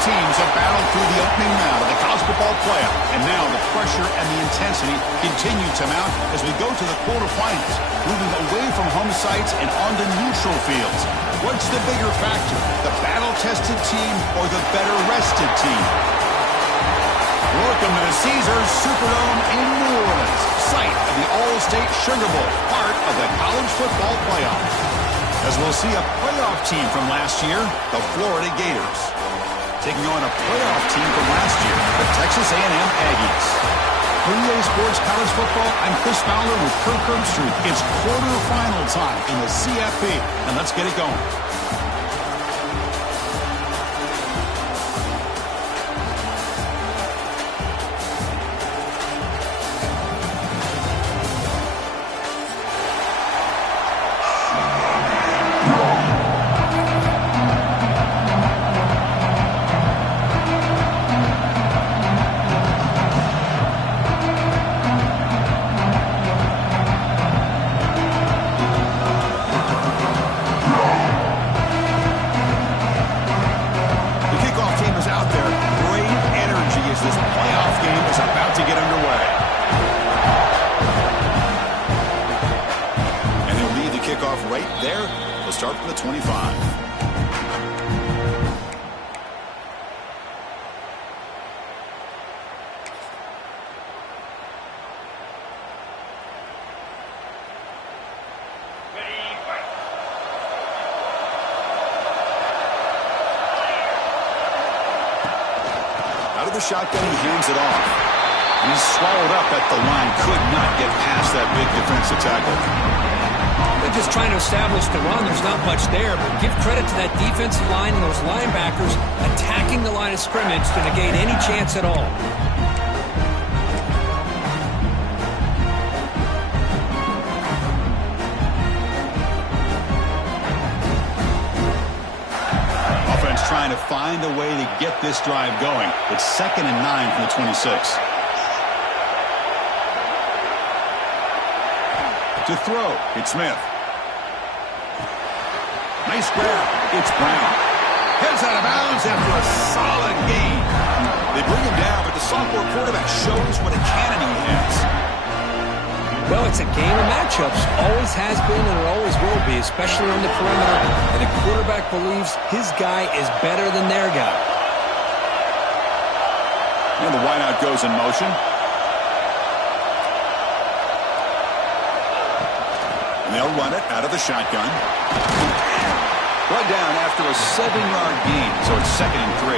teams have battled through the opening round of the college football playoff, and now the pressure and the intensity continue to mount as we go to the quarterfinals, moving away from home sites and onto neutral fields. What's the bigger factor, the battle-tested team or the better-rested team? Welcome to the Caesars Superdome in New Orleans, site of the All-State Sugar Bowl, part of the college football playoffs. As we'll see a playoff team from last year, the Florida Gators, taking on a playoff team from last year, the Texas A&M Aggies. For EA Sports College Football, I'm Chris Fowler with Kirk Herbstreit. It's quarterfinal time in the CFP, and let's get it going. Start from the 25. Out of the shotgun, he hands it off. And he's swallowed up at the line. Could not get past that big defensive tackle. They're just trying to establish the run. There's not much there, but give credit to that defensive line and those linebackers attacking the line of scrimmage to negate any chance at all. Offense trying to find a way to get this drive going. It's 2nd and 9 from the 26. To throw, it's Smith. Nice grab. It's Brown. Heads out of bounds after a solid gain. They bring him down, but the sophomore quarterback shows what a cannon he has. Well, it's a game of matchups. Always has been and it always will be, especially on the perimeter. And the quarterback believes his guy is better than their guy. And the wideout goes in motion. And they'll run it out of the shotgun. Brought down after a 7-yard gain, so it's 2nd and 3.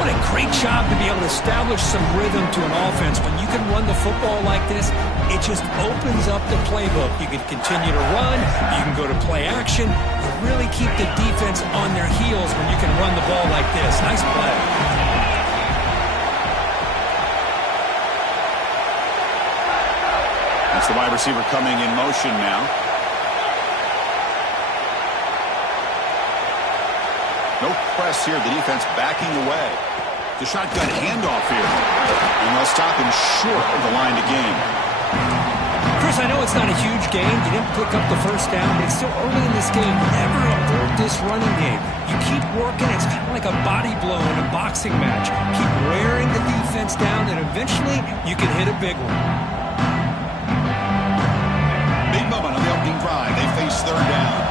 What a great job to be able to establish some rhythm to an offense. When you can run the football like this, it just opens up the playbook. You can continue to run, you can go to play action, you really keep the defense on their heels when you can run the ball like this. Nice play. That's the wide receiver coming in motion now. No press here. The defense backing away. The shotgun handoff here. And they'll stop him short of the line to gain. Chris, I know it's not a huge game. You didn't pick up the first down, but it's still early in this game. Never abort this running game. You keep working. It's kind of like a body blow in a boxing match. Keep wearing the defense down, and eventually you can hit a big one. Big moment on the opening drive. They face 3rd down.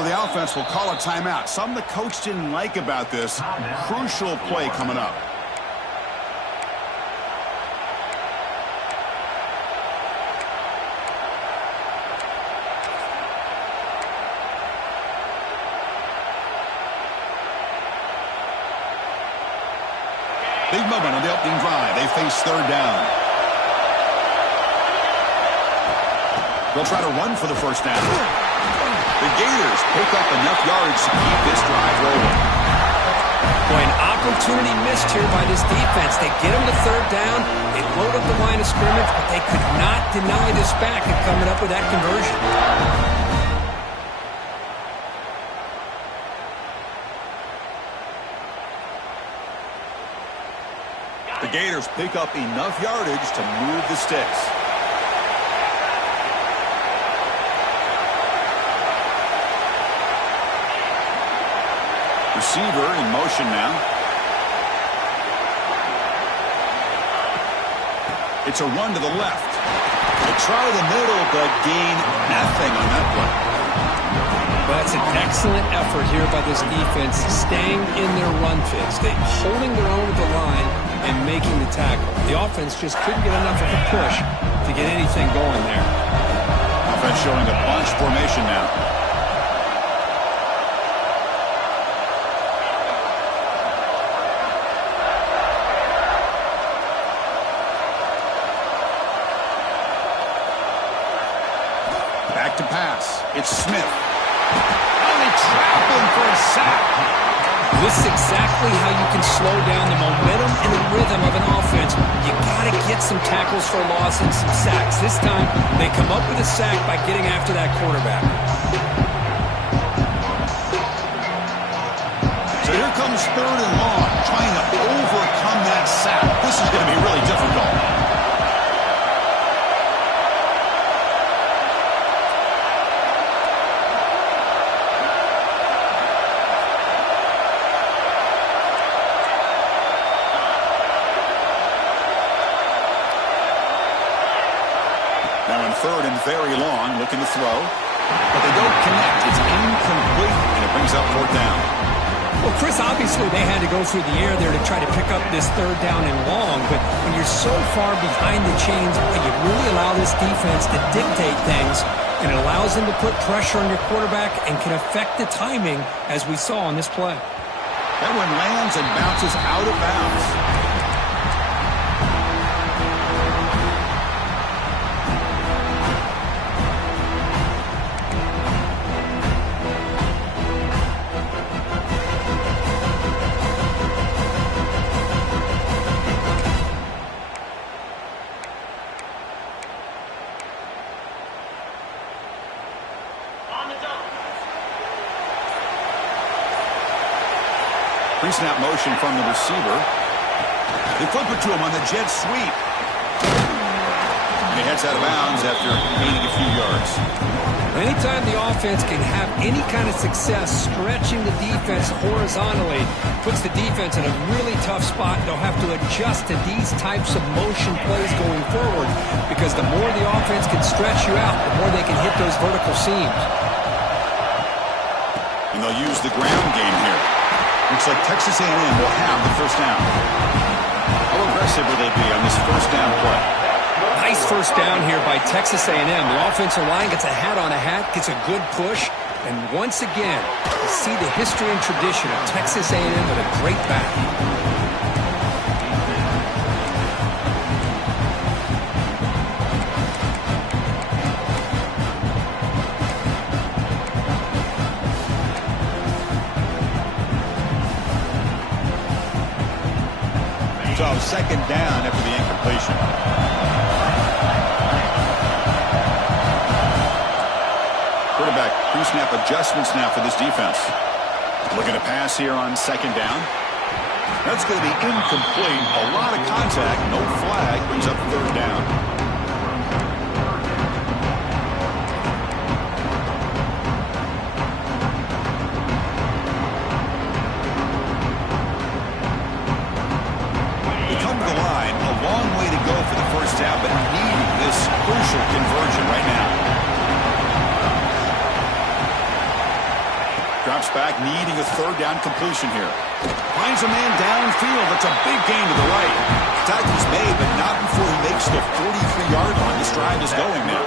The offense will call a timeout. Something the coach didn't like about this. Crucial play coming up. Big moment on the opening drive. They face 3rd down. They'll try to run for the first down. The Gators pick up enough yards to keep this drive rolling. Boy, an opportunity missed here by this defense. They get them to 3rd down. They load up the line of scrimmage, but they could not deny this back and coming up with that conversion. The Gators pick up enough yardage to move the sticks. Receiver in motion now. It's a run to the left. They try the middle, but gain nothing on that play. That's an excellent effort here by this defense, staying in their run fits. They're holding their own at the line and making the tackle. The offense just couldn't get enough of a push to get anything going there. Offense showing a bunch formation now. Back to pass. It's Smith. Oh, they trap him for a sack. This is exactly how you can slow down the momentum and the rhythm of an offense. You got to get some tackles for loss and some sacks. This time, they come up with a sack by getting after that quarterback. So here comes 3rd and long, trying to overcome that sack. This is going to be really difficult. Now in 3rd and very long, looking to throw. But they don't connect. It's incomplete, and it brings up 4th down. Well, Chris, obviously they had to go through the air there to try to pick up this 3rd down and long. But when you're so far behind the chains, you really allow this defense to dictate things. And it allows them to put pressure on your quarterback and can affect the timing, as we saw on this play. That one lands and bounces out of bounds. Pre-snap motion from the receiver. They flip it to him on the jet sweep. And he heads out of bounds after gaining a few yards. Anytime the offense can have any kind of success stretching the defense horizontally, puts the defense in a really tough spot. They'll have to adjust to these types of motion plays going forward, because the more the offense can stretch you out, the more they can hit those vertical seams. And they'll use the ground game here. Looks like Texas A&M will have the 1st down. How aggressive will they be on this 1st down play? Nice 1st down here by Texas A&M. The offensive line gets a hat on a hat, gets a good push, and once again, you see the history and tradition of Texas A&M with a great back. So 2nd down after the incompletion. Quarterback pre-snap adjustments now for this defense. Looking to pass here on 2nd down. That's going to be incomplete. A lot of contact. No flag. Brings up 3rd down. But needing this crucial conversion right now. Drops back, needing a 3rd down completion here. Finds a man downfield. That's a big gain to the right. Tackle's made, but not before he makes the 43-yard line. This drive is going now.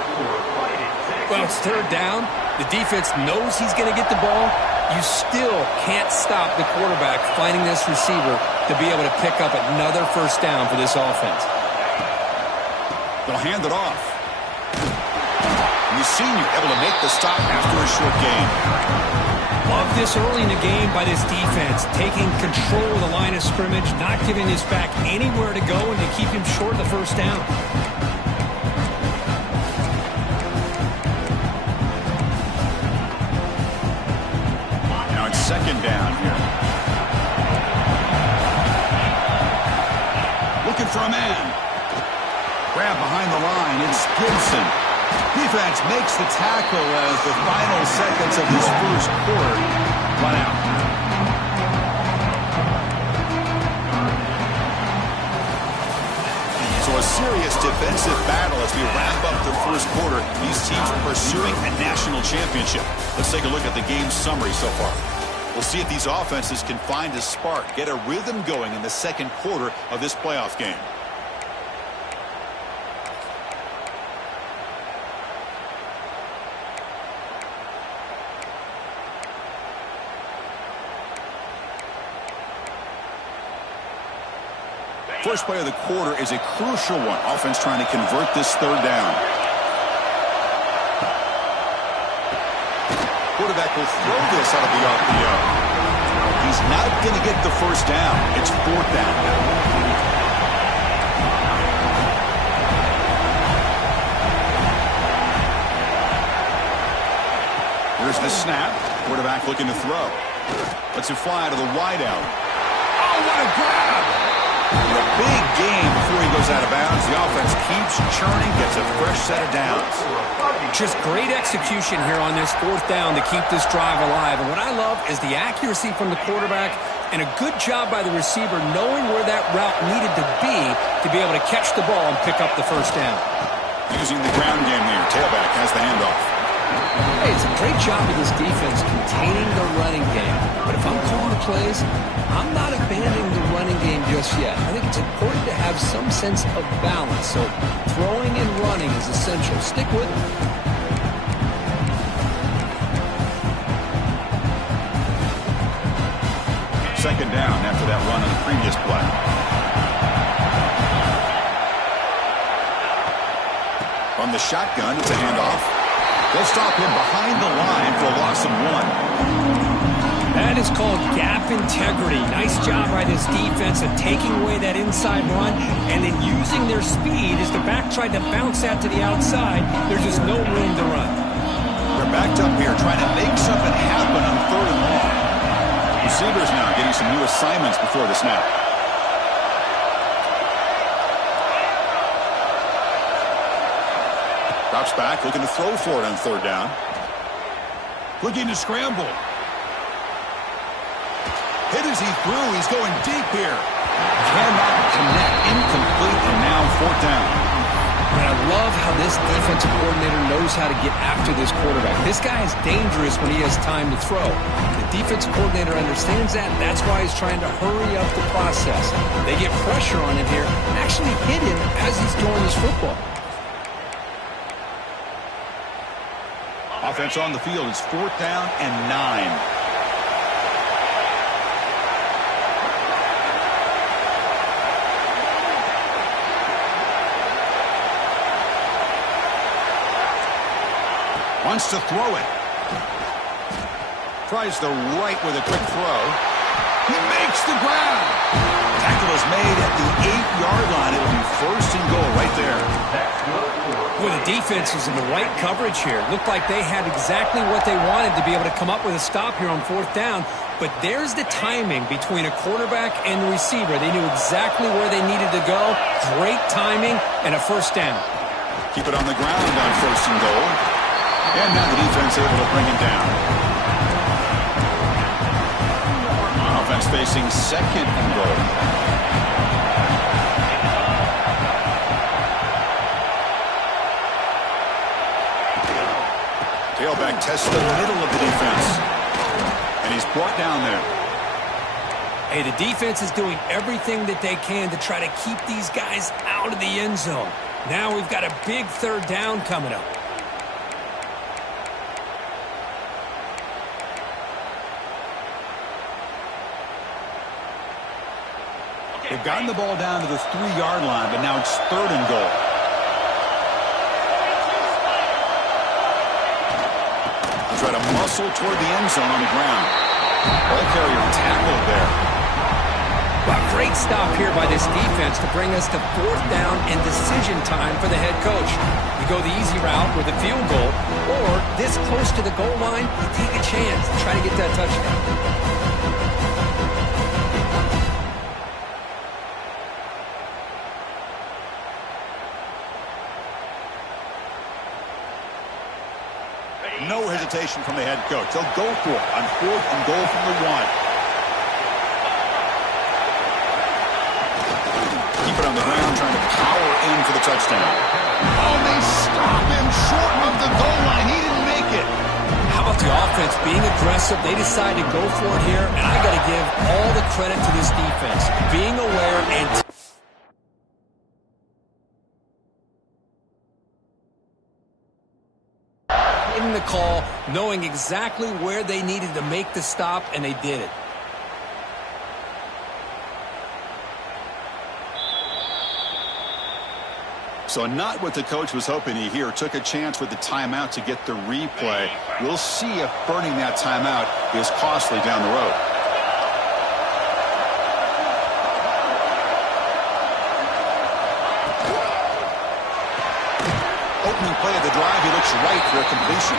Well, it's 3rd down. The defense knows he's going to get the ball. You still can't stop the quarterback finding this receiver to be able to pick up another 1st down for this offense. They'll hand it off. And the senior able to make the stop after a short gain. Love this early in the game by this defense, taking control of the line of scrimmage, not giving this back anywhere to go, and to keep him short of the 1st down. Now it's 2nd down here. for a man. Grab behind the line. It's Gibson. Defense makes the tackle as the final seconds of this first quarter run out. So a serious defensive battle as we wrap up the first quarter. These teams pursuing a national championship. Let's take a look at the game summary so far. We'll see if these offenses can find a spark, get a rhythm going in the second quarter of this playoff game. First play of the quarter is a crucial one. Offense trying to convert this third down. Quarterback will throw this out of the RPO. He's not going to get the first down. It's fourth down now. Here's the snap. Quarterback looking to throw. Lets it fly to the wideout. Oh, what a grab! A big gain before he goes out of bounds. The offense keeps churning, gets a fresh set of downs. Just great execution here on this fourth down to keep this drive alive. And what I love is the accuracy from the quarterback and a good job by the receiver knowing where that route needed to be able to catch the ball and pick up the first down. Using the ground game here. Tailback has the handoff. Hey, it's a great job of this defense containing the running game. But if I'm calling the plays, I'm not abandoning the running game just yet. I think it's important to have some sense of balance. So throwing and running is essential. Stick with it. Second down after that run on the previous play. From the shotgun, it's a handoff. They'll stop him behind the line for a loss of 1. That is called gap integrity. Nice job by this defense of taking away that inside run and then using their speed as the back tried to bounce that to the outside. There's just no room to run. They're backed up here trying to make something happen on third and long. Receivers now getting some new assignments before the snap. Drops back, looking to throw for it on third down. Looking to scramble. Hit as he threw. He's going deep here. Cannot connect. Incomplete, and now fourth down. And I love how this defensive coordinator knows how to get after this quarterback. This guy is dangerous when he has time to throw. The defensive coordinator understands that. That's why he's trying to hurry up the process. They get pressure on him here, actually hit him as he's throwing this football. Offense on the field is fourth down and 9. Wants to throw it. Tries the right with a quick throw. He makes the grab. Tackle is made at the 8-yard line. It'll be first and goal right there. Well, the defense is in the right coverage here. Looked like they had exactly what they wanted to be able to come up with a stop here on fourth down. But there's the timing between a quarterback and the receiver. They knew exactly where they needed to go. Great timing and a first down. Keep it on the ground on first and goal. And now the defense able to bring him down. Offense facing second and goal. Tailback tests the middle of the defense. And he's brought down there. Hey, the defense is doing everything that they can to try to keep these guys out of the end zone. Now we've got a big third down coming up. They've gotten the ball down to the 3-yard line, but now it's third and goal. Try to muscle toward the end zone on the ground. Ball carrier tackled there. Wow, great stop here by this defense to bring us to fourth down and decision time for the head coach. You go the easy route with a field goal, or this close to the goal line, you take a chance to try to get that touchdown. hesitation from the head coach. They'll go for it on 4th and goal from the 1. Keep it on the ground, trying to power in for the touchdown. Oh, they stop him short of the goal line. He didn't make it. How about the offense being aggressive? They decided to go for it here, and I got to give all the credit to this defense. Being aware and in the call, knowing exactly where they needed to make the stop, and they did it. So not what the coach was hoping to hear. Took a chance with the timeout to get the replay. We'll see if burning that timeout is costly down the road. Opening play of the drive, he looks right for a completion.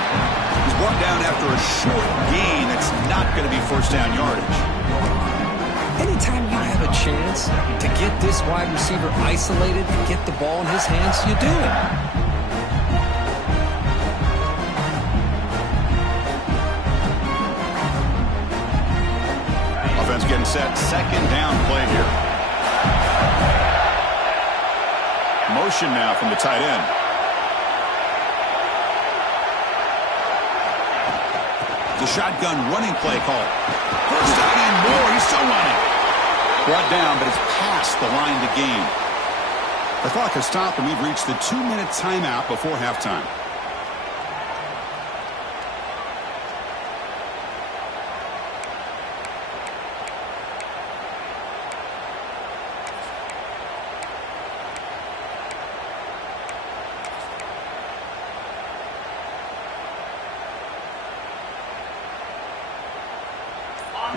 He's brought down after a short gain that's not going to be first down yardage. Anytime you have a chance to get this wide receiver isolated and get the ball in his hands, you do it. Offense getting set. Second down play here. Motion now from the tight end. The shotgun running play call. First down and more. He's still running. Brought down, but it's past the line to gain. The clock has stopped, and we've reached the 2-minute timeout before halftime.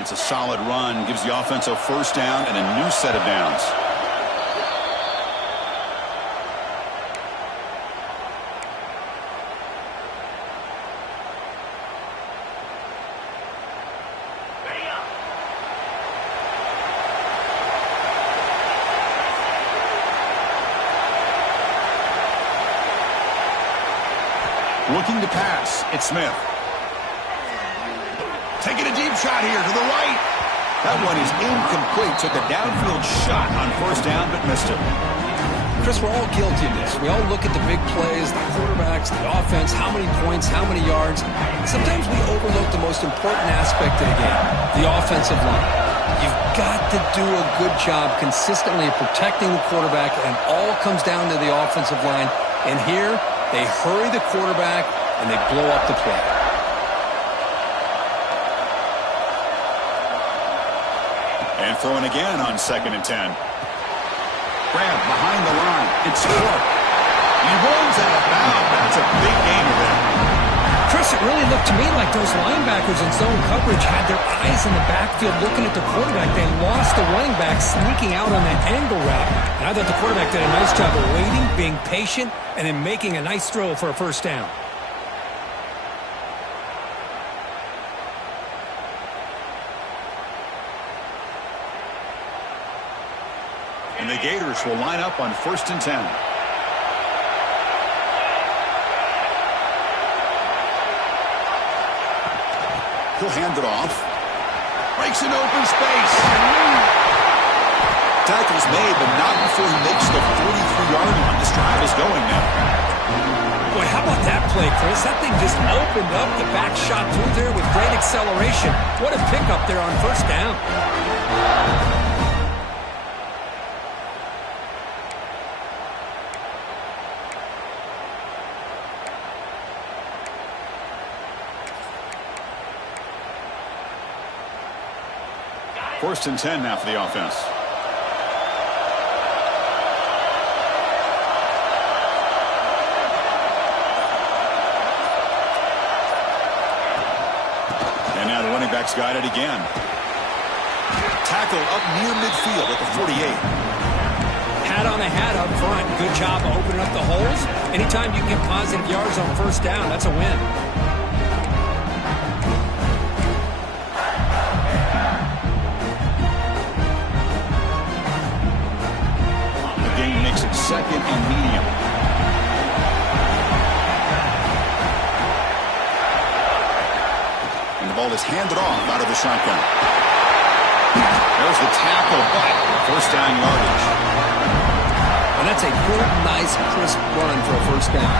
It's a solid run, gives the offense a first down and a new set of downs. Looking to pass, it's Smith. Taking a deep shot here to the right. That one is incomplete. Took a downfield shot on first down, but missed it. Chris, we're all guilty of this. We all look at the big plays, the quarterbacks, the offense, how many points, how many yards. Sometimes we overlook the most important aspect of the game, the offensive line. You've got to do a good job consistently of protecting the quarterback, and all comes down to the offensive line. And here, they hurry the quarterback, and they blow up the play. And throwing again on 2nd and 10. Grab behind the line. It's Ford. He runs out of bounds. That's a big gainer there. Chris, it really looked to me like those linebackers in zone coverage had their eyes in the backfield looking at the quarterback. They lost the running back sneaking out on that angle route. And I thought the quarterback did a nice job of waiting, being patient, and then making a nice throw for a first down. And the Gators will line up on 1st and 10. He'll hand it off. Breaks an open space. Tackle's made, but not before he makes the 43-yard line. This drive is going now. Boy, how about that play, Chris? That thing just opened up. The back shot through there with great acceleration. What a pickup there on first down. First and 10 now for the offense. And now the running back's got it again. Tackle up near midfield at the 48. Hat on a hat up front. Good job of opening up the holes. Anytime you can get positive yards on first down, that's a win. Makes it 2nd and medium. is handed off out of the shotgun. There's the tackle, but first down yardage. And that's a good, nice, crisp run for a first down.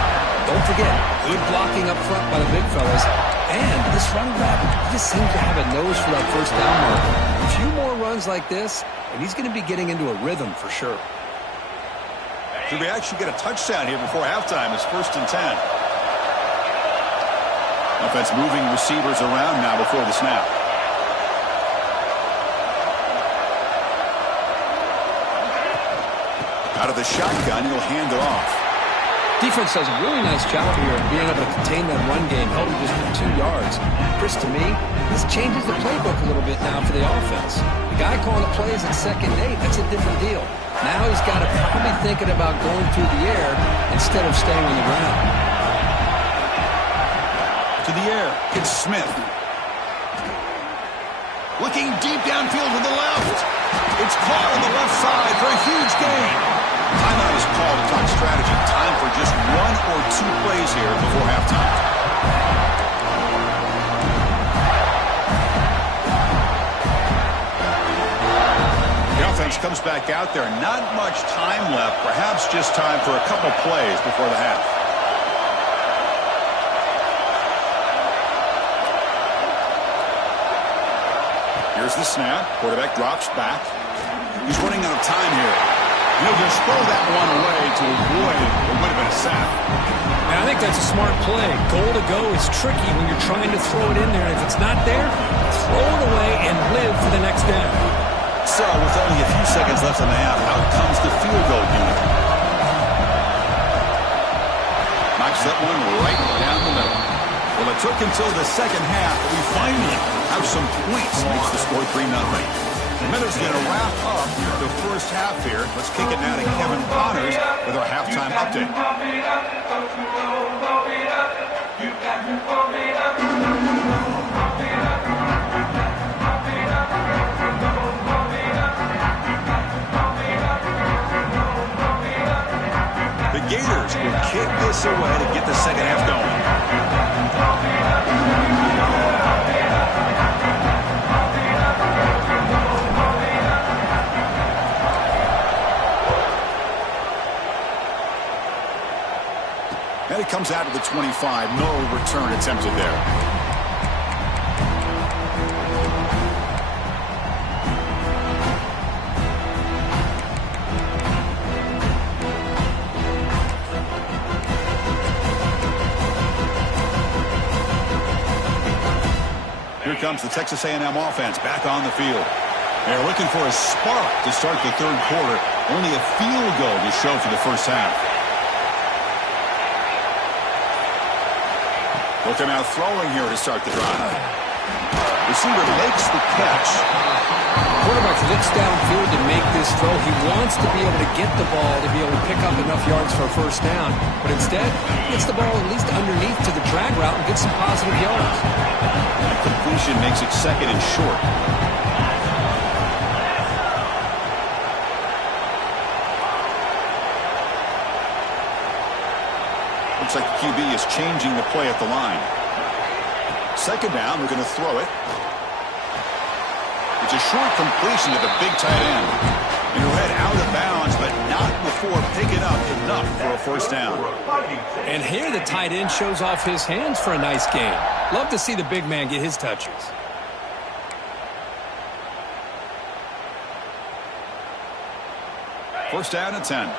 Don't forget, good blocking up front by the big fellas. And this running back just seems to have a nose for that first down mark. A few more runs like this, and he's going to be getting into a rhythm for sure. Should we actually get a touchdown here before halftime? It's 1st and 10. Offense moving receivers around now before the snap. Out of the shotgun, he'll hand it off. Defense does a really nice job here of being able to contain that run game, held him just for 2 yards. Chris, to me, this changes the playbook a little bit now for the offense. The guy calling the plays at 2nd and 8, that's a different deal. Now he's got to probably thinking about going through the air instead of staying on the ground. To the air, it's Smith. Looking deep downfield to the left. It's caught on the left side for a huge gain. Timeout is called to talk strategy. Time for just 1 or 2 plays here before halftime. The offense comes back out there. Not much time left. Perhaps just time for a couple plays before the half. Here's the snap. Quarterback drops back. He's running out of time here. He'll just throw that one away to avoid what would have been a sack. And I think that's a smart play. Goal to go is tricky when you're trying to throw it in there. If it's not there, throw it away and live for the next down. So, with only a few seconds left in the half, out comes the field goal unit. Knocks that one right down the middle. Well, it took until the second half, but we finally have some points. Makes the score 3-0. The Miners going to wrap up the first half here. Let's kick it now to Kevin Connors with our halftime update. The Gators will kick this away to get the second half going. And it comes out to the 25. No return attempted there. Here comes the Texas A&M offense back on the field. They're looking for a spark to start the third quarter. Only a field goal to show for the first half. Look at now throwing here to start the drive. Receiver makes the catch. Quarterback looks downfield to make this throw. He wants to be able to get the ball to be able to pick up enough yards for a first down. But instead, he gets the ball at least underneath to the drag route and gets some positive yards. That completion makes it 2nd and short. Looks like the QB is changing the play at the line. 2nd down, we're going to throw it. It's a short completion to the big tight end. And he'll head out of bounds, but not before picking up enough for a first down. And here the tight end shows off his hands for a nice gain. Love to see the big man get his touches. First down and 10.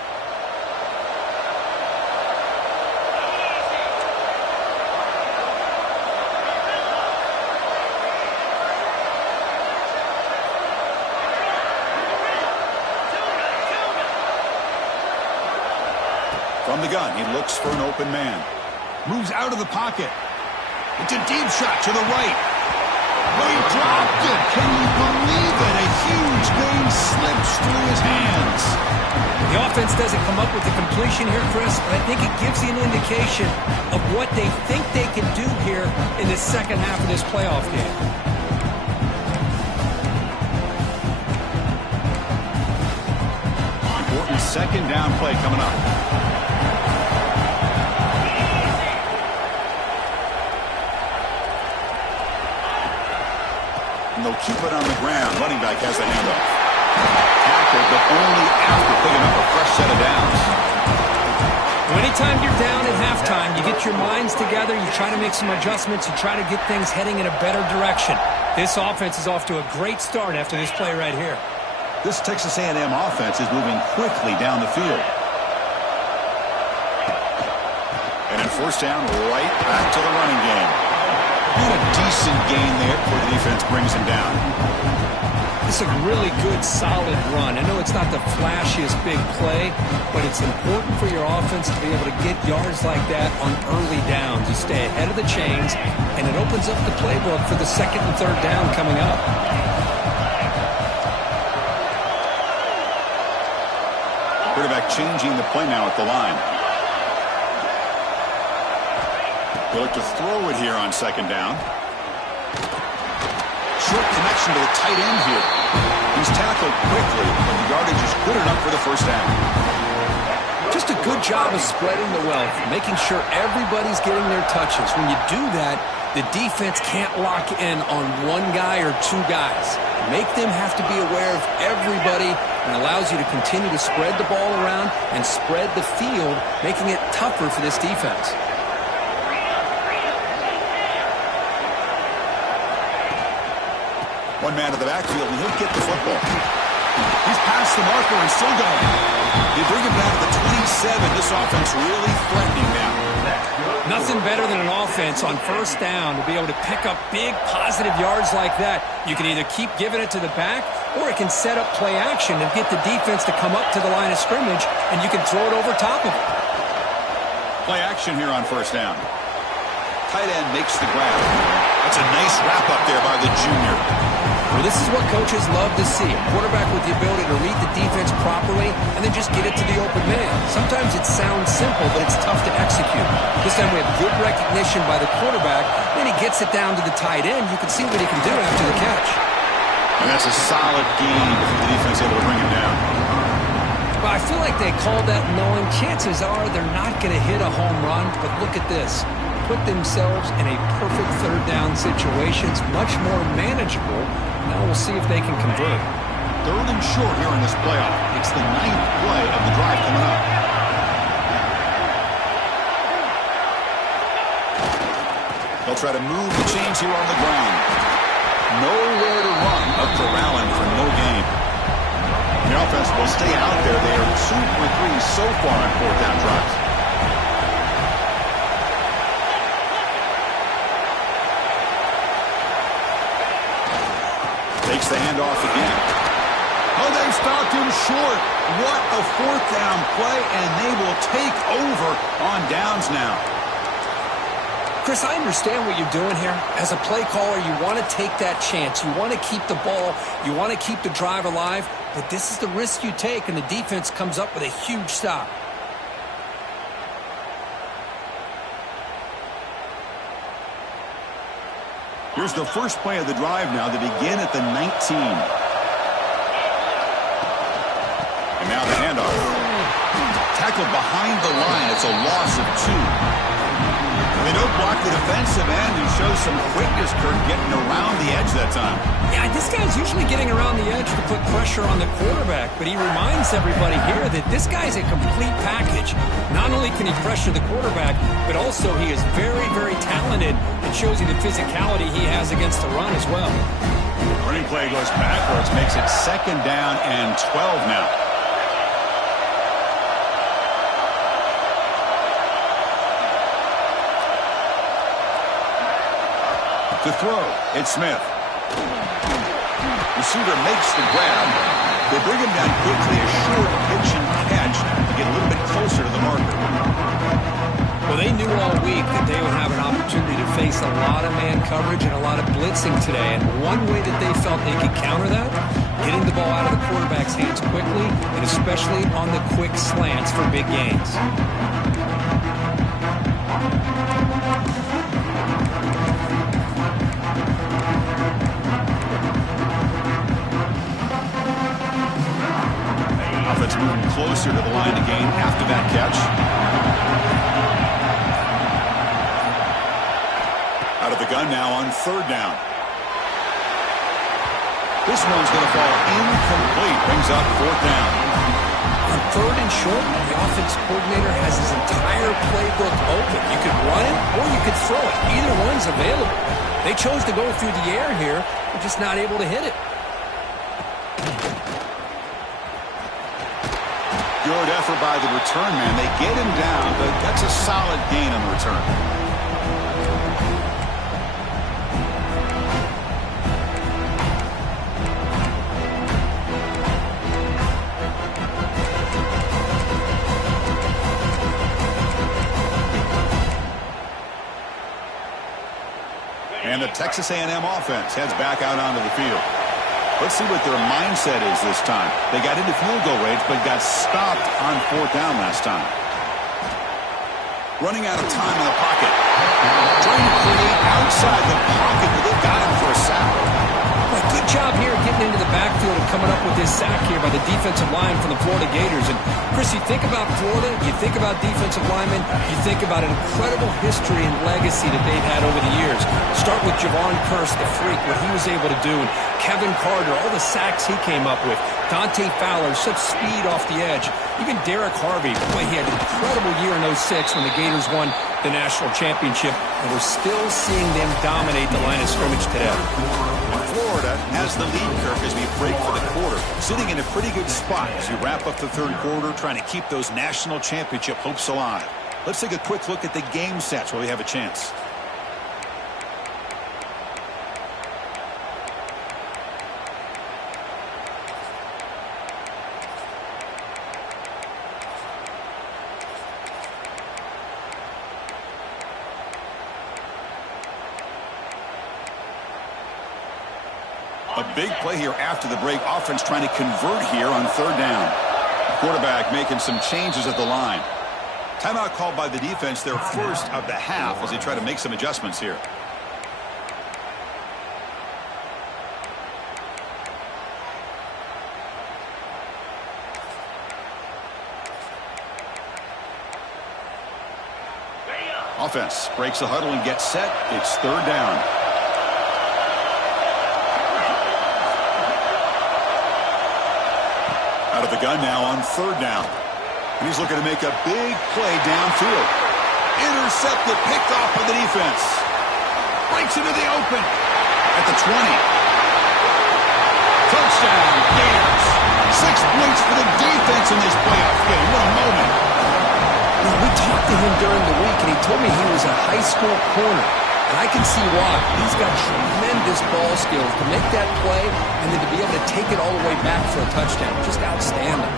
From the gun, he looks for an open man. Moves out of the pocket. It's a deep shot to the right. But he dropped it. Can you believe it? A huge gain slips through his hands. The offense doesn't come up with the completion here, Chris, but I think it gives you an indication of what they think they can do here in the second half of this playoff game. Important second down play coming up. and they'll keep it on the ground. Running back has the handoff. Tackled, but only after picking up a fresh set of downs. Well, anytime you're down at halftime, you get your minds together, you try to make some adjustments, you try to get things heading in a better direction. This offense is off to a great start after this play right here. This Texas A&M offense is moving quickly down the field. And in first down, right back to the running game. And a decent gain there before the defense brings him down. It's a really good, solid run. I know it's not the flashiest big play, but it's important for your offense to be able to get yards like that on early downs. You stay ahead of the chains, and it opens up the playbook for the second and third down coming up. Quarterback changing the play now at the line. He'll look to throw it here on second down. Short connection to the tight end here. He's tackled quickly, but the yardage is good enough for the first down. Just a good job of spreading the wealth, making sure everybody's getting their touches. When you do that, the defense can't lock in on one guy or two guys. Make them have to be aware of everybody, and allows you to continue to spread the ball around and spread the field, making it tougher for this defense. One man in the backfield, and he'll get the football. He's past the marker and still going. They bring him down to the 27. This offense really threatening now. Nothing better than an offense on first down to be able to pick up big positive yards like that. You can either keep giving it to the back, or it can set up play action and get the defense to come up to the line of scrimmage, and you can throw it over top of it. Play action here on first down. Tight end makes the grab. That's a nice wrap up there by the junior. Well, this is what coaches love to see. A quarterback with the ability to read the defense properly and then just get it to the open man. Sometimes it sounds simple, but it's tough to execute. This time we have good recognition by the quarterback. Then he gets it down to the tight end. You can see what he can do after the catch. And that's a solid gain if the defense able to bring him down. Well, I feel like they called that knowing chances are they're not going to hit a home run, but look at this. Put themselves in a perfect third down situation. It's much more manageable. Now we'll see if they can convert. Third and short here in this playoff. It's the 9th play of the drive coming up. They'll try to move the chains here on the ground. Nowhere to run. A corralling for no gain. The offense will stay out there. They are 2 for 3 so far on fourth down drives. Takes the handoff again. Oh, they stopped him short. What a fourth down play, and they will take over on downs now. Chris, I understand what you're doing here. As a play caller, you want to take that chance. You want to keep the ball. You want to keep the drive alive. But this is the risk you take, and the defense comes up with a huge stop. Here's the first play of the drive now. They begin at the 19. And now the handoff. Tackled behind the line. It's a loss of 2. They don't block the defensive end, who shows some quickness, Kirk, getting around the edge that time. Yeah, this guy's usually getting around the edge to put pressure on the quarterback, but he reminds everybody here that this guy's a complete package. Not only can he pressure the quarterback, but also he is very, very talented and shows you the physicality he has against the run as well. Running play goes backwards, makes it second down and 12 now. To throw, it's Smith. Receiver makes the grab. They bring him down quickly, a short pitch and catch to get a little bit closer to the marker. Well, they knew all week that they would have an opportunity to face a lot of man coverage and a lot of blitzing today. And one way that they felt they could counter that, getting the ball out of the quarterback's hands quickly, and especially on the quick slants for big gains. Offense moving closer to the line to gain after that catch. Out of the gun now on third down. This one's going to fall incomplete. Brings up fourth down. On third and short, the offense coordinator has his entire playbook open. You could run it or you could throw it. Either one's available. They chose to go through the air here. They're just not able to hit it. Good effort by the return man. They get him down, but that's a solid gain on the return. And the Texas A&M offense heads back out onto the field. Let's see what their mindset is this time. They got into field goal range, but got stopped on fourth down last time. Running out of time in the pocket. Trying to create outside the pocket, but they got him for a sack. Well, good job here getting into the backfield and coming up with this sack here by the defensive line from the Florida Gators. And, Chris, you think about Florida, you think about defensive linemen, you think about an incredible history and legacy that they've had over the years. Start with Javon Kearse, the freak, what he was able to do. And Kevin Carter, all the sacks he came up with. Dante Fowler, such speed off the edge. Even Derek Harvey, boy, he had an incredible year in 06 when the Gators won the national championship. And we're still seeing them dominate the line of scrimmage today. Florida has the lead, Kirk, as we break for the quarter. Sitting in a pretty good spot as you wrap up the third quarter, trying to keep those national championship hopes alive. Let's take a quick look at the game stats while we have a chance. A big play here after the break. Offense trying to convert here on third down. Quarterback making some changes at the line. Timeout called by the defense, their first of the half, as they try to make some adjustments here. Offense breaks the huddle and gets set. It's third down. Out of the gun now on third down. And he's looking to make a big play downfield. Intercepted, picked off by the defense. Breaks into the open at the 20. Touchdown, Gators. 6 points for the defense in this playoff game. What a moment. Well, we talked to him during the week, and he told me he was a high school corner. And I can see why. He's got tremendous ball skills to make that play and then to be able to take it all the way back for a touchdown. Just outstanding.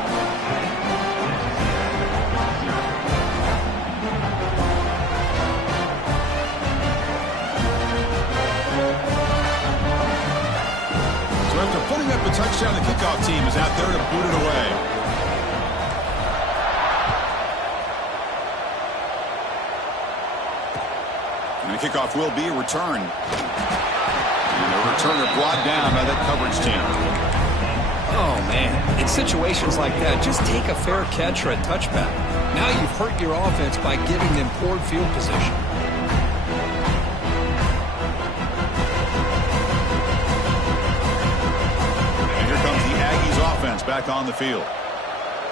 So after putting up a touchdown, the kickoff team is out there to boot it away. And the kickoff will be a return. And the returner brought down by that coverage team. Oh, man. In situations like that, just take a fair catch or a touchback. Now you've hurt your offense by giving them poor field position. And here comes the Aggies offense back on the field.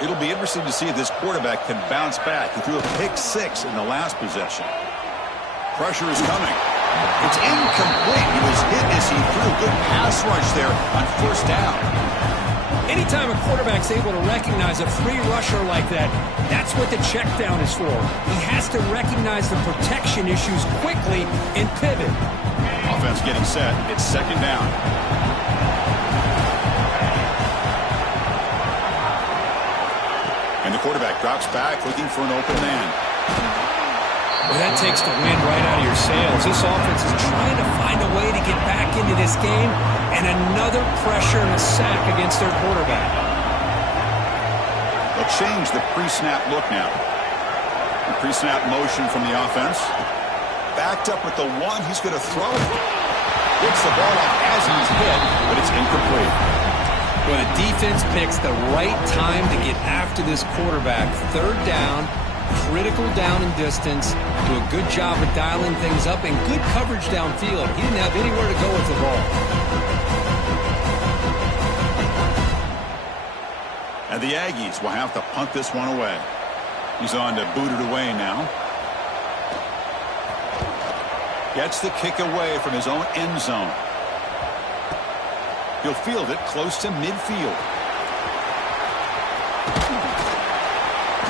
It'll be interesting to see if this quarterback can bounce back. He threw a pick-6 in the last possession. Pressure is coming. It's incomplete. He was hit as he threw a good pass rush there on first down. Anytime a quarterback's able to recognize a free rusher like that, that's what the check down is for. He has to recognize the protection issues quickly and pivot. Offense getting set. It's second down. And the quarterback drops back looking for an open man. Well, that takes the wind right out of your sails. This offense is trying to find a way to get back into this game, and another pressure and a sack against their quarterback. They'll change the pre-snap look now. The pre-snap motion from the offense. Backed up with the one. He's going to throw it. Gets the ball off as he's hit, but it's incomplete. Well, the defense picks the right time to get after this quarterback. Third down. Critical down and distance, do a good job of dialing things up, and good coverage downfield. He didn't have anywhere to go with the ball. And the Aggies will have to punt this one away. He's on to boot it away now. Gets the kick away from his own end zone. He'll field it close to midfield.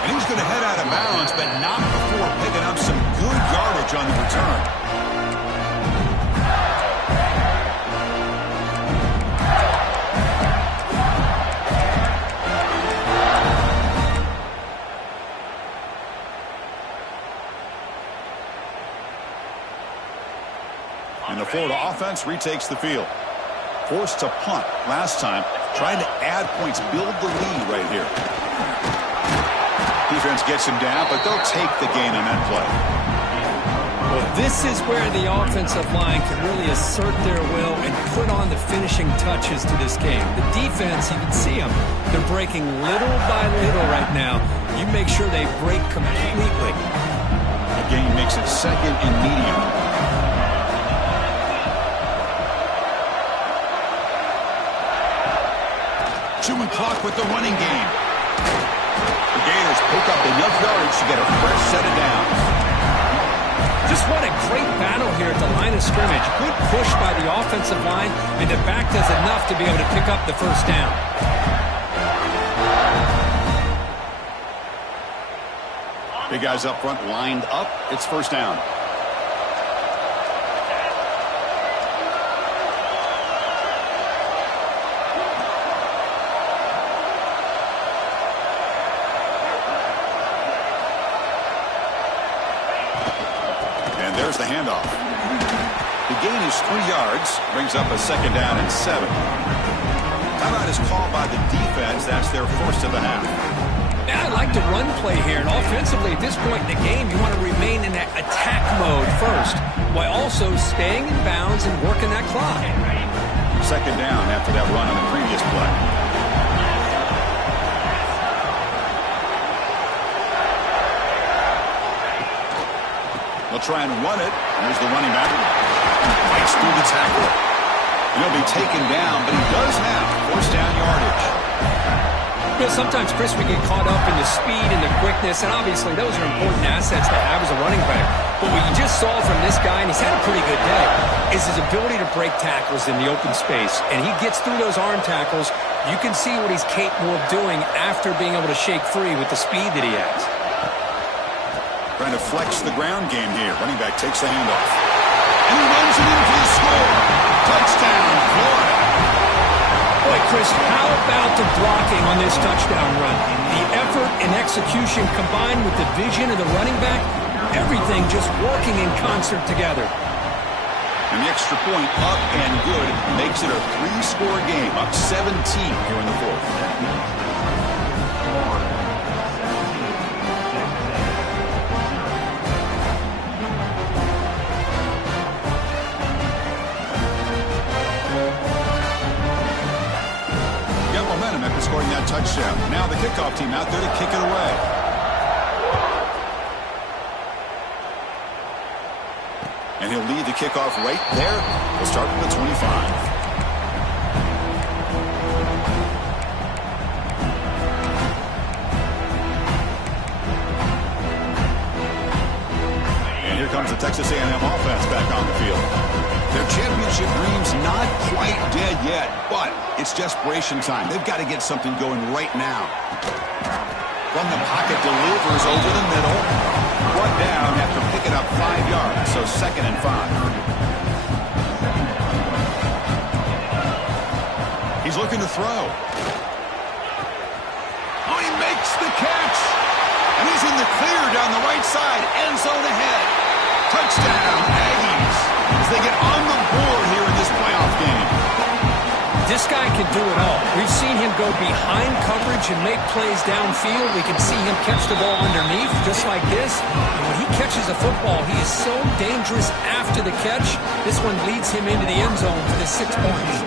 And he's going to head out of bounds, but not before picking up some good yardage on the return. And the Florida offense retakes the field. Forced to punt last time, trying to add points, build the lead right here. Defense gets him down, but they'll take the gain on that play. Well, this is where the offensive line can really assert their will and put on the finishing touches to this game. The defense, you can see them. They're breaking little by little right now. You make sure they break completely. The gain makes it second and medium. Chewing clock with the running game. The Gators pick up enough yardage to get a fresh set of downs. Just what a great battle here at the line of scrimmage. Good push by the offensive line, and the back does enough to be able to pick up the first down. Big guys up front lined up. It's first down. There's the handoff. The gain is 3 yards, brings up a second down and 7. Timeout is called by the defense. That's their first of the half. Yeah, I like the run play here. And offensively, at this point in the game, you want to remain in that attack mode first, while also staying in bounds and working that clock. Second down after that run on the previous play. They'll try and run it. There's the running back. Fights through the tackle. And he'll be taken down, but he does have first down yardage. You know, sometimes, Chris, we get caught up in the speed and the quickness, and obviously those are important assets to have as a running back. But what you just saw from this guy, and he's had a pretty good day, is his ability to break tackles in the open space. And he gets through those arm tackles. You can see what he's capable of doing after being able to shake free with the speed that he has. Trying to flex the ground game here. Running back takes the handoff. And he runs it in for the score. Touchdown, Florida. Boy, Chris, how about the blocking on this touchdown run? The effort and execution combined with the vision of the running back, everything just working in concert together. And the extra point up and good makes it a 3-score game, up 17 here in the fourth. After scoring that touchdown. Now the kickoff team out there to kick it away. And he'll lead the kickoff right there. We'll start from the 25. And here comes the Texas A&M offense back on the field. Their championship dream's not quite dead yet, but it's desperation time. They've got to get something going right now. From the pocket, delivers over the middle. Brought down after picking up 5 yards, so second and 5. He's looking to throw. Oh, he makes the catch. And he's in the clear down the right side, end zone ahead. Touchdown, Aggies. As they get on the board here in this playoff game. This guy can do it all. We've seen him go behind coverage and make plays downfield. We can see him catch the ball underneath just like this. And when he catches a football, he is so dangerous after the catch. This one leads him into the end zone for the 6 points.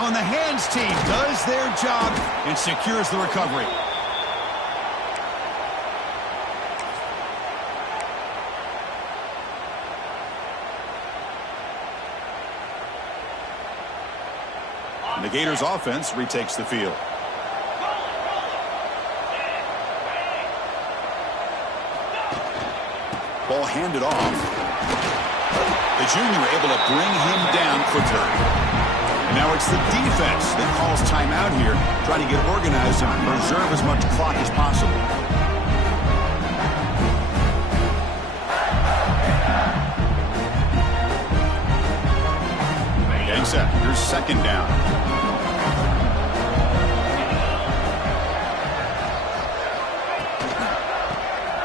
On the hands team does their job and secures the recovery. And the Gators offense retakes the field. Ball handed off. The junior able to bring him down quickly. And now it's the defense that calls timeout here, trying to get organized and preserve as much clock as possible. Getting set. Here's second down.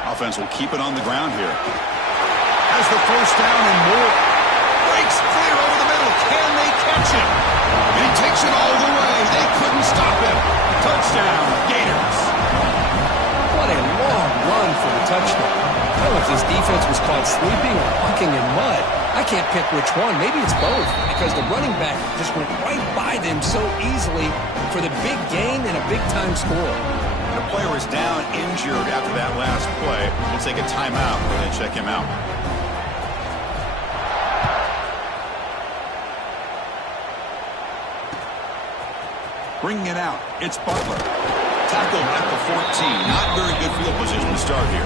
Offense will keep it on the ground here. Has the first down and more. Breaks clear over the middle. Can they catch him? And he takes it all the way. They couldn't stop him. Touchdown, Gators. What a long run for the touchdown. I don't know if this defense was caught sleeping or walking in mud. I can't pick which one. Maybe it's both, because the running back just went right by them so easily for the big gain and a big-time score. The player is down injured after that last play. We'll take a timeout and then check him out. Bringing it out, it's Butler. Tackled at the 14. Not very good field position to start here.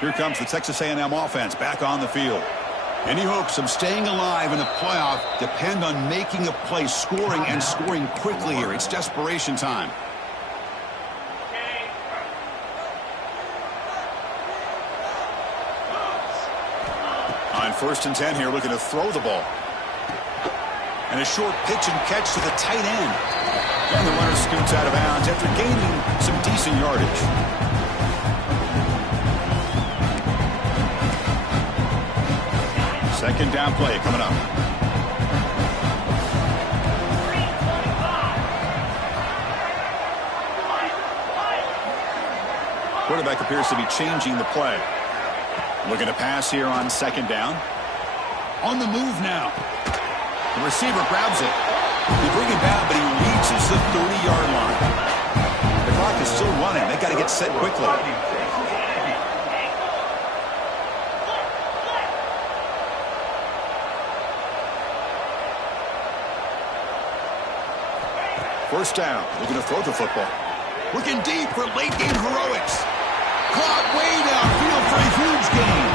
Here comes the Texas A&M offense back on the field. Any hopes of staying alive in the playoff depend on making a play, scoring, and scoring quickly here. It's desperation time. On 1st and 10 here, looking to throw the ball. And a short pitch and catch to the tight end. And the runner scoots out of bounds after gaining some decent yardage. Second down play coming up. Quarterback appears to be changing the play. Looking to pass here on second down. On the move now. The receiver grabs it. They bring him down, but he reaches the 30-yard line. The clock is still running. They've got to get set quickly. First down, looking to throw the football. Looking deep for late-game heroics. Caught way downfield for a huge gain.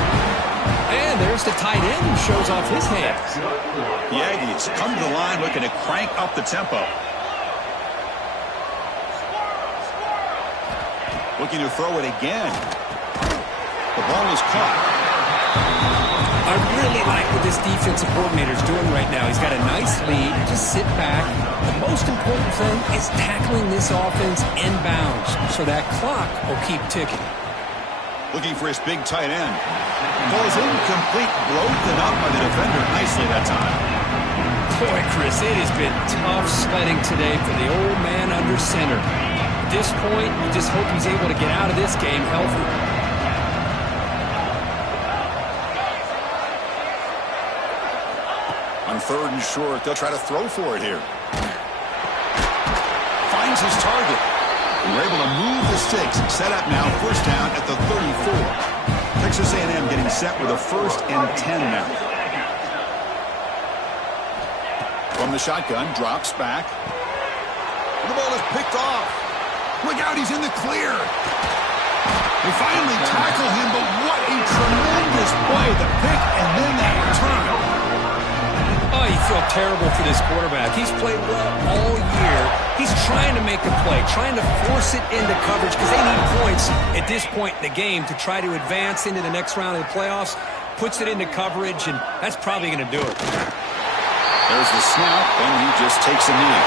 And there's the tight end who shows off his hands. The Aggies come to the line looking to crank up the tempo. Looking to throw it again. The ball is caught. I really like what this defensive coordinator is doing right now. He's got a nice lead. Just sit back. The most important thing is tackling this offense inbounds so that clock will keep ticking. Looking for his big tight end. Ball is incomplete. Broken up by the defender nicely that time. Boy, Chris, it has been tough sledding today for the old man under center. At this point, you just hope he's able to get out of this game healthy. On 3rd and short, they'll try to throw for it here. Finds his target. And we're able to move the sticks. Set up now, first down at the 34. Texas A&M getting set with a 1st and 10 now. From the shotgun, drops back. The ball is picked off. Look out, he's in the clear. They finally tackle him, but what a tremendous play. The pick and then that return. Oh, you feel terrible for this quarterback. He's played well all year. He's trying to make a play, trying to force it into coverage because they need points at this point in the game to try to advance into the next round of the playoffs. Puts it into coverage, and that's probably going to do it. There's the snap, and he just takes a knee.